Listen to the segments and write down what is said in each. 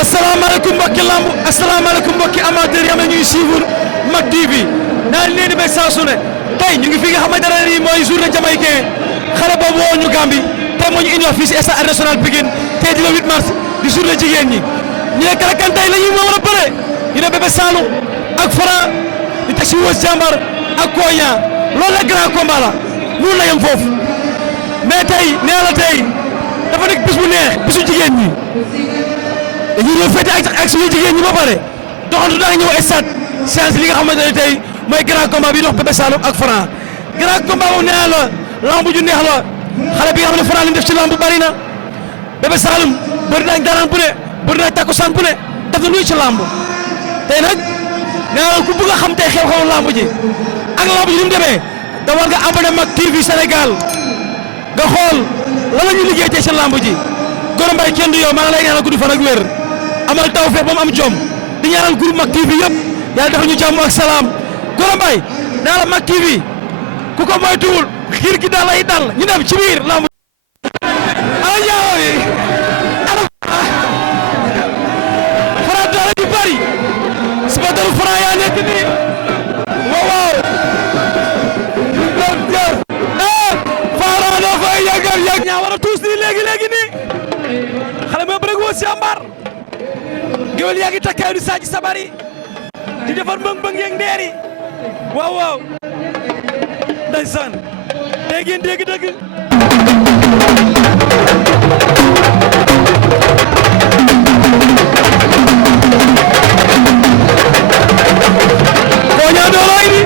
asalaamaaleykum mbokki lamb asalaamaaleykum mbokki amateur yi am na ñuy suivre Mak TV naa leen di may saa su ne tey ñu ngi fi nga xamante ne nii mooy journée jamaïcain xale boobu woo ñu Gambie tey moo ñu indi fii si stade national Pikine tey di le 8 mars di journée jigéen ñi ñu ne kala kan tey la ñuy mën a bëre ñu ne Bébé Saloum ak Franc di teg si Weuz Diambar ak Koña loolu la grand combat la mënu la yem foofu mais tey nee la tey dafa nekk bis bu neex bisu jigéen ñi. dañuy ñëw fête ak suñu jigéen ñi ba pare doxantu daa ñëw stade séance li nga xamante ne tey mooy grand combat bi dox Bébé Saloum ak Franc grand combat boobu nee la lamb ju neex la xale bi nga xam ne Franc li mu def ci lamb bari na Bébé Saloum bëri na daraan bu ne bëri na takkusaan bu ne def na luy ci lamb tey nag nee la ku bëgg a xam tey xew-xewu lamb ji ak lamb ji ni mu demee da war nga abonné Mak TV Sénégal nga xool lan la ñuy liggéey tey ci lamb ji Gora Mbaye kenn du yow maa ngi lay ñaanal gudd fan ak wér amal tawfeex ba mu am jom di ñaanal groupe Mak TV yëpp yàlla defal ñu jàmm ak salaam Gora Mbaye naa la Mak TV ku ko moytuwul xiir gi daal lay dal ñu dem ci biir lamb ala ñaawo yi Franc doole ju bari supporteru Franc yaa nekk nii waaw Franc doo fay yàgg ñaa war a tuus nii léegi nii xale ma bëgg Weuz Diambar géwél yaa ngi takkaayu di saaji sabar yi di defar mbëng-mbëng yeeg ndeer yi waaw ndeysaan dégg ngeen dégg dëgg Koña doolo indi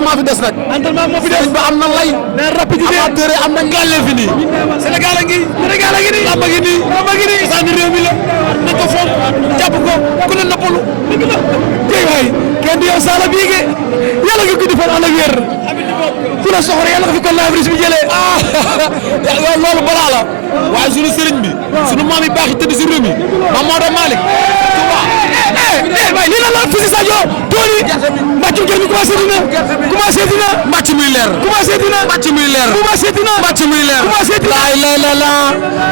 entraînement fi des nag. entraînement moo fi des ba am na lay. nee rapidité amateur am na ngàlle fi nii. Sénégal a ngi nii. lamba gi nii. sànni réew mi la. nañ ko foog jàpp ko ku ne noppalu. dëgg la tey waay kenn du yow Sala bii ge yàlla nga guddi fan ànd ak wér. ku la soxla yàlla nga fi coronavirus bi jëlee. loolu balaa la. waaye sunu sëriñ bi. sunu maam yi baax yi tëdd si réew mi. Mamadou Malick. waaye lii la la fii si Sadio tool yi mbàccum gerte mi commencé dina mbàcc muy leer. commencé dina mbàcc muy leer. commencé dina mbàcc muy leer. commencé dina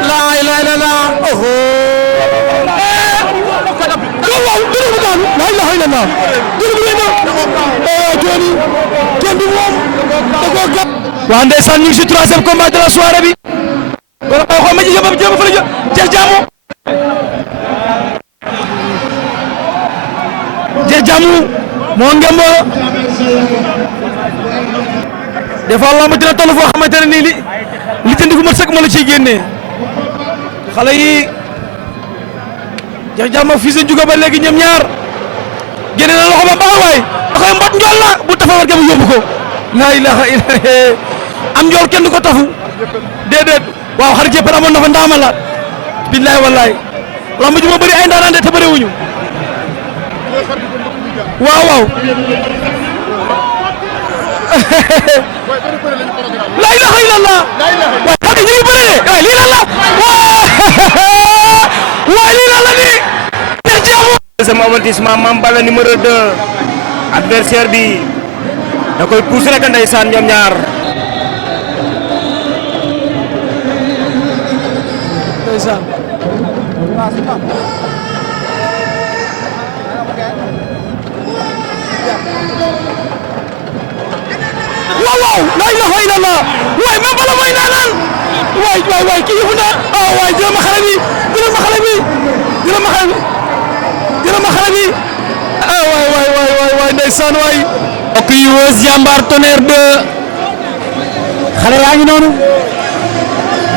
laay la oho. waaw dina mu daanu la ilaha illallah dina mu leen Johnny kenn du moom da koo gàpp. waa ndeysaan ñu ngi si troisième combat de la soirée bi. kon xool ma ci jëm fële Jeex Jaamu. Jeex Jaamu moo ngembo des fois lamb dina toll foo xamante ne nii li tënd gu mat sëkk moo la ciy génnee xale yi Jeex Jaamu fii sa juga ba léegi ñoom ñaar génne na loxo ba baax waay da koy mbot njool la bu tafa war mu yóbbu ko laa ilaha illa am njool kenn du ko tafu déedéet waaw xarit yëpp amoon na fa ndaama la billahi wallahi lamb ji moo bëri ay ndaanaan de te bëri wuñu waaw la ilaha illallah waaye xam nga ñu ngi bëri de waaye lii lan la waaye lii lan la nii Jeex Jaamu. Deuxième avertissement Mame Balla numéro 2 adversaire bi da koy pousse rek ndeysaan ñoom ñaar. ndeysaan. waaw la ilaha illallah waay Mame Balla mooy naanaan waay kii yëfu na waay jël ma xale bi waay ndeysaan waay mbokk yi Weuz Diambar Tonnerre 2 xale yaa ngi noonu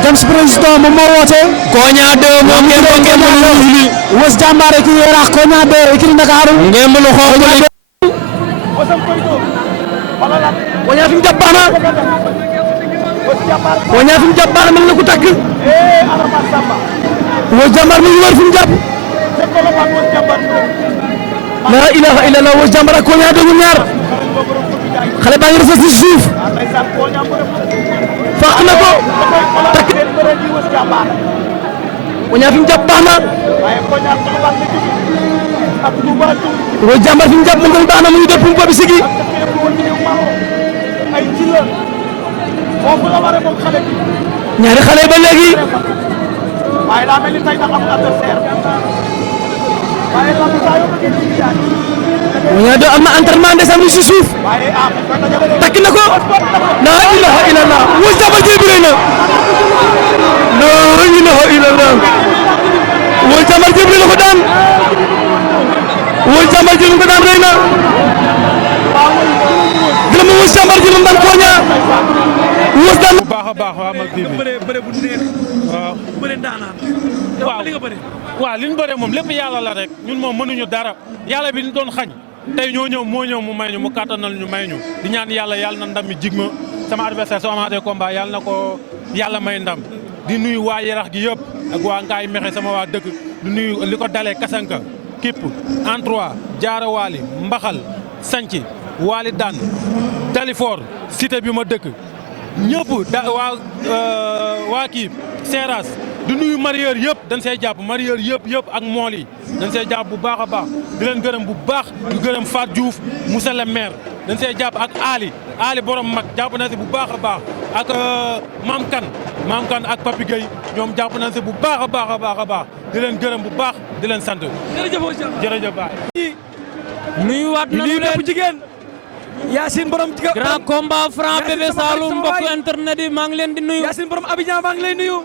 James président moom moo woote Koña 2 moom ngeen li Weuz Diambar ki Yaraax Koña 2 ki Ndakaaru ngeen lu xonk li Koña fi mu jàpp baax na Koña fi mu jàpp baax na mel na ku takk Weuz Diambar mi ngi wër fi mu jàpp la ilaha illallah Weuz Diambar ak Koña doon ñaar xale baa ngi rafet ci suuf fàq na ko takk Koña fi mu jàpp baax na Weuz Diambar fi mu jàpp moom tamit baax na mu ngi def pour bi sigi ñaari xale ba léegi Koña do am na entraînement ndeysaan ci suuf takk na ko la ilaha illallah Weuz Diambar jël bi rëy na la ilaha illallah Weuz Diambar jël bi la ko daan Weuz Diambar jël ko daan rëy na gërëm na Weuz Diambar jël daan Koña Weuz daan bu baax a baax waa mag bii bëre bu neex waaw bëre ndaanaan waaw li nga bëre waaw li ñu bëre moom lépp yàlla la rek ñun moom mënuñu dara yàlla bi ñu doon xañ tey moo ñëw mu may ñu mu kàttanal ñu may ñu di ñaan yàlla na ndam mi jig ma sama adversaire soo amaatee combat yàlla na ko yàlla may ndam di nuyu waa Yarax gi yëpp ak waa Ngaay Mexe sama waa dëkk di nuyu li ko dalee Kasanka Kipp Antrois Jaara Waali Mbaxal Sanci Waali Dan Dalifor cité bi ma dëkk ñëpp waa kii Seras di nuyu marieur yëpp dañ see jàpp marieur yëpp ak mool yi dañ see jàpp bu baax a baax di leen gërëm bu baax di gërëm Fat Diouf monsieur le maire dañ see jàpp ak Ali borom mag jàpp na si bu baax a baax ak Maam Kan ak Papi Gueye ñoom jàpp na si bu baax a baax di leen gërëm bu baax di leen sant jërëjëf baay nuyuwaat nañu leen jigéen Yacine borom grand combat Franc Bébé Saloum mbokk internet yi maa ngi leen di nuyu. Yacine borom Abidjan maa ngi lay nuyu.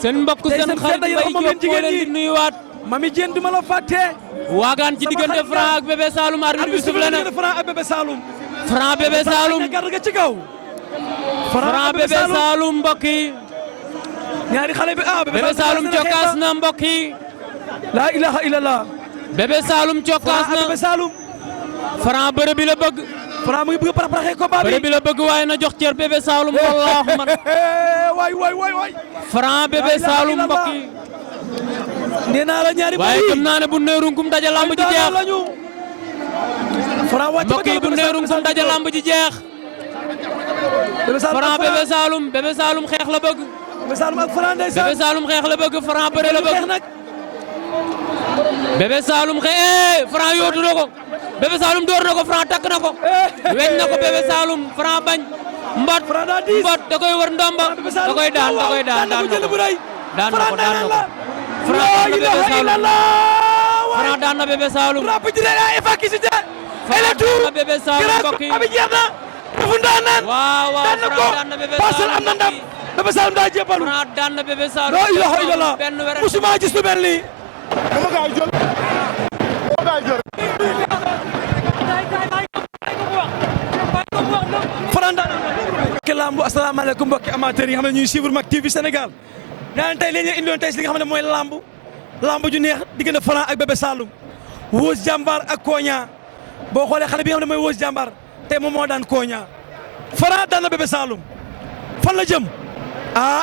seen mbokk seen xarit Mbaye Diop moo leen di nuyuwaat. Mami Dieng du ma la fàtte. waagaan ci diggante Franc ak Bébé Saloum arbitre bi sifflé na. Franc ak Bébé Saloum. Franc Bébé Saloum garde nga ci kaw. Franc Bébé Saloum mbokk yi. ñaari xale bi Bébé Saloum cokkaas na mbokk yi. la ilaha illallah. Bébé Saloum cokkaas na Bébé Saloum. Franc bëre bi la bëgg. Franc mu ngi bëgg a paraxee combat bi. bëre bi la bëgg waaye na jox cër Bébé Saloum wallaahu man. waay. Franc Bébé Saloum mbokk yi. nee naa la ñaari waaye gëm naa ne bu neerunkum daje lamb ji jeex. Franc wàcc mbokk yi bu neerunkum daje lamb ji jeex. Franc Bébé Saloum xeex la bëgg. Bébé Saloum ak Franc ndeysaan. Bébé Saloum xeex la bëgg Franc bëre la bëgg. Bébé Saloum Franc yóotu na ko. Bébé Saloum door na ko Franc takk na ko. weñ na ko Bébé Saloum Franc bañ. mbot da koy wër ndomba. da koy daan na ko. daan na ko. Franc daan na Bébé Saloum. Franc daan na Bébé Saloum mbokk yi. waaw Franc daan na Bébé Saloum. Bébé Saloum daa jébbalu. Franc daan na Bébé Saloum. la ilaha illallah musuma gis lu mel nii. Franc daan na lambu. asalaamaaleykum mbokki amateurs yi nga xam ne ñuy suivre Mak TV Sénégal. naa leen tey li ñu indiwoon tey si li nga xam ne mooy lambu ju neex diggante Franc ak Bébé Saloum. Wos Jàmbaar ak Koña boo xoolee xale bi nga xam ne mooy Wos Jàmbaar tey moom moo daan Koña. Franc daan na Bébé Saloum fan la jëm.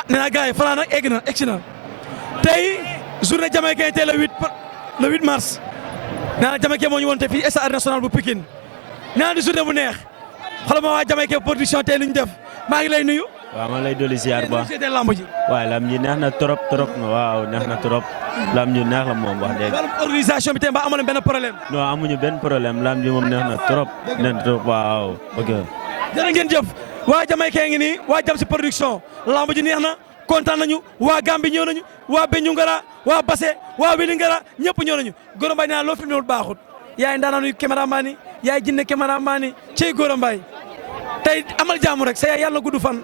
nee naa gars yi Franc nag egg na tey journée jamaïcain tey le 8 mars nee naa jamaïcain moo ñu woon tey fii stade national bu Pikine nee naa di journée bu neex xoolal ma waa jamaïcain production tey lu ñu def maa ngi lay nuyu. waaw ma lay dolli ziar ba lamb ji. waaw lamb ji neex na trop waaw neex na trop lamb ji neex la moom wax dëgg. wàllum organisation bi tey mbaa amoon benn problème. non amuñu benn problème lamb ji moom neex na trop. waaw ok. jërë ngeen jëf waa jamaïcain ngi nii waa jam si production lamb ji neex na kontaan nañu waa Gambie ñëw nañu waa Banjungara waa Basse waa Wélingara ñëpp ñëw nañu Gora Mbaye nee naa loo filmé wul baaxut yaay ndaanaanu caméraman yi yaay jinne caméraman yi cey Gora Mbaye tey amal jaamu rek sa yaay yàlla na gudd fan.